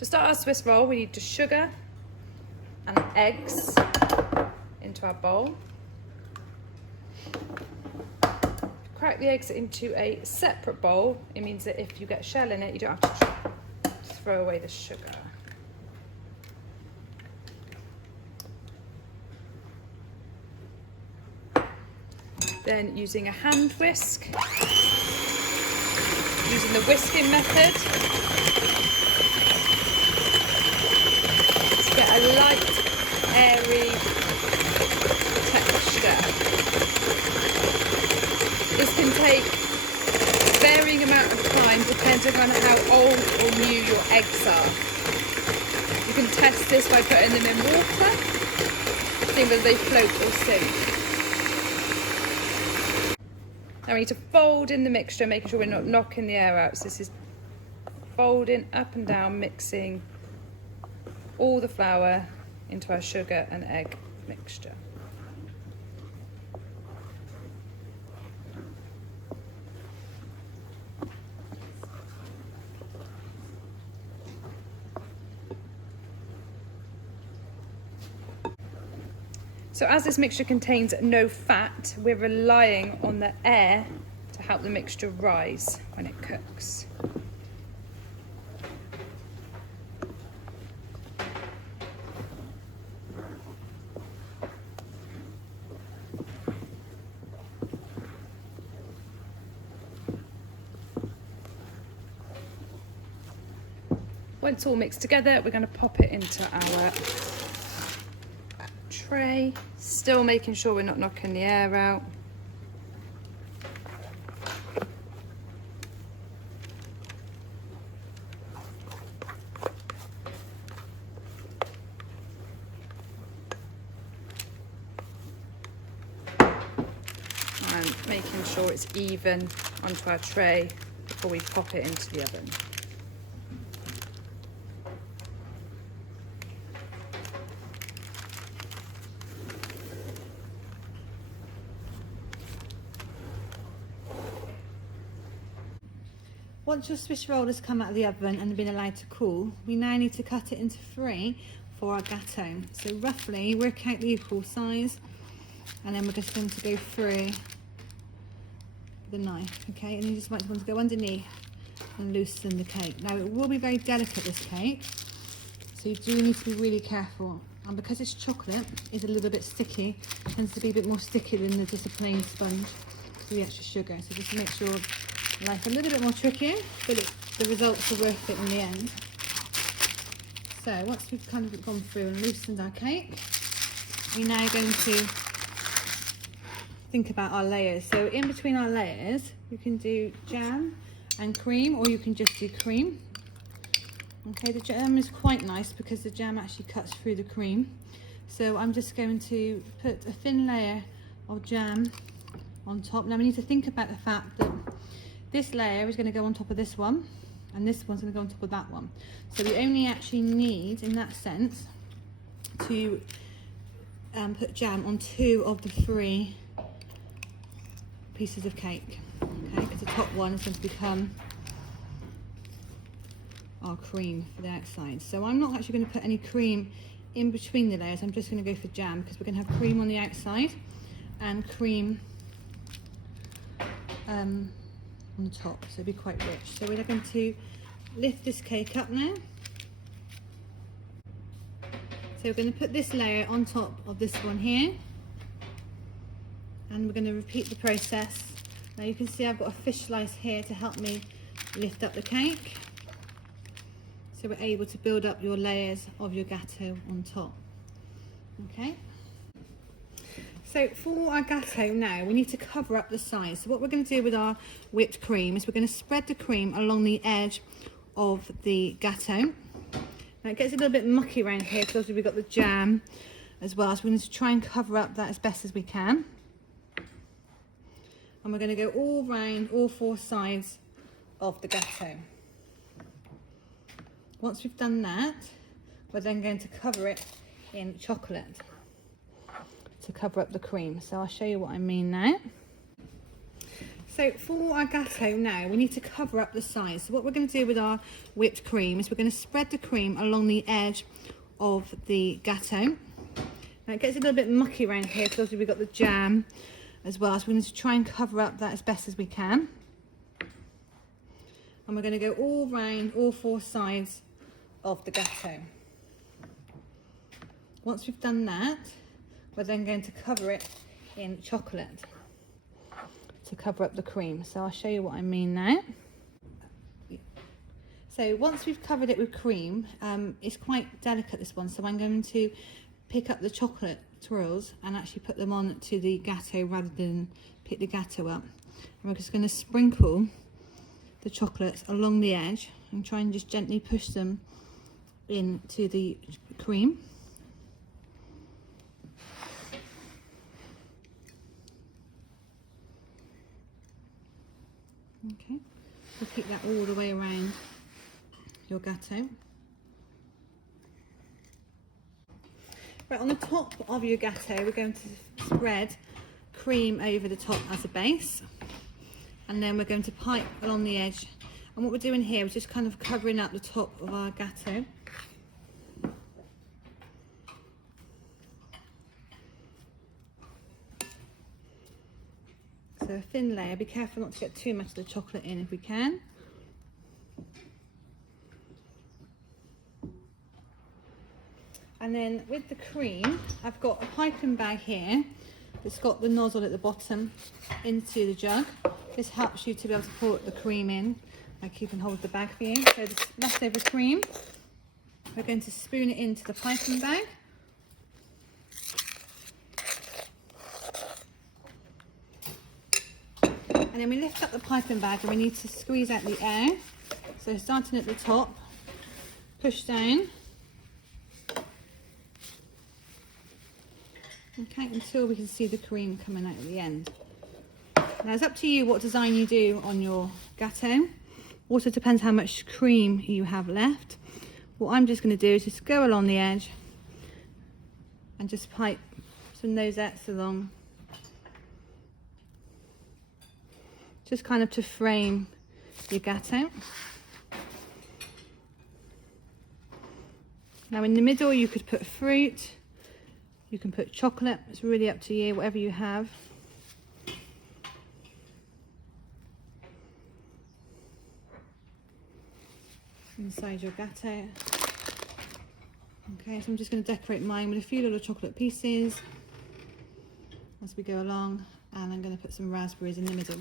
To start our Swiss roll, we need the sugar and eggs into our bowl. Crack the eggs into a separate bowl. It means that if you get a shell in it, you don't have to throw away the sugar. Then using a hand whisk, using the whisking method, to get a light, airy texture. This can take a varying amount of time depending on how old or new your eggs are. You can test this by putting them in water, seeing whether they float or sink. Now we need to fold in the mixture, making sure we're not knocking the air out. So this is folding up and down, mixing all the flour into our sugar and egg mixture. So as this mixture contains no fat, we're relying on the air to help the mixture rise when it cooks. When it's all mixed together, we're going to pop it into our tray, still making sure we're not knocking the air out. And making sure it's even onto our tray before we pop it into the oven. Once your Swiss roll has come out of the oven and been allowed to cool, we now need to cut it into 3 for our Gateau. So roughly work out the equal size, and then we're just going to go through the knife, okay? And you just might want to go underneath and loosen the cake. Now it will be very delicate, this cake, so you do need to be really careful. And because it's chocolate, it's a little bit sticky, it tends to be a bit more sticky than just a plain sponge because of the extra sugar. So just make sure life a little bit more trickier, but the results are worth it in the end. So once we've kind of gone through and loosened our cake, we're now going to think about our layers. So in between our layers, you can do jam and cream, or you can just do cream. Okay, the jam is quite nice because the jam actually cuts through the cream. So I'm just going to put a thin layer of jam on top. Now we need to think about the fact that this layer is going to go on top of this one, and this one's going to go on top of that one. So we only actually need, in that sense, to put jam on 2 of the 3 pieces of cake. Okay, because the top one is going to become our cream for the outside. So I'm not actually going to put any cream in between the layers. I'm just going to go for jam because we're going to have cream on the outside and cream on the top, so it'll be quite rich. So we're going to lift this cake up now. So we're going to put this layer on top of this one here, and we're going to repeat the process. Now you can see I've got a fish slice here to help me lift up the cake, so we're able to build up your layers of your Gateau on top. Okay. So for our Gateau now, we need to cover up the sides. So what we're going to do with our whipped cream is we're going to spread the cream along the edge of the Gateau. Now it gets a little bit mucky around here because we've got the jam as well, so we need to try and cover up that as best as we can. And we're going to go all round all 4 sides of the Gateau. Once we've done that, we're then going to cover it in chocolate to cover up the cream. So I'll show you what I mean now. So for our gâteau now, we need to cover up the sides. So what we're going to do with our whipped cream is we're going to spread the cream along the edge of the gâteau. Now it gets a little bit mucky around here because we've got the jam as well. So we're going to try and cover up that as best as we can. And we're going to go all round all 4 sides of the gâteau. Once we've done that, we're then going to cover it in chocolate to cover up the cream. So I'll show you what I mean now. So once we've covered it with cream, it's quite delicate, this one, so I'm going to pick up the chocolate twirls and actually put them on to the gâteau rather than pick the gâteau up. And we're just going to sprinkle the chocolates along the edge and try and just gently push them into the cream. Okay, so keep that all the way around your gâteau. Right, on the top of your gâteau, we're going to spread cream over the top as a base, and then we're going to pipe along the edge. And what we're doing here is just kind of covering up the top of our gâteau. So a thin layer. Be careful not to get too much of the chocolate in if we can. And then with the cream, I've got a piping bag here that's got the nozzle at the bottom into the jug. This helps you to be able to pour the cream in by keeping hold of the bag for you. So this leftover cream, we're going to spoon it into the piping bag. And then we lift up the piping bag and we need to squeeze out the air. So starting at the top, push down. Okay, until we can see the cream coming out at the end. Now it's up to you what design you do on your gâteau. Also depends how much cream you have left. What I'm just going to do is just go along the edge and just pipe some nosettes along. Just kind of to frame your gâteau. Now in the middle you could put fruit, you can put chocolate, it's really up to you, whatever you have. Inside your gâteau. Okay, so I'm just going to decorate mine with a few little chocolate pieces as we go along, and I'm going to put some raspberries in the middle.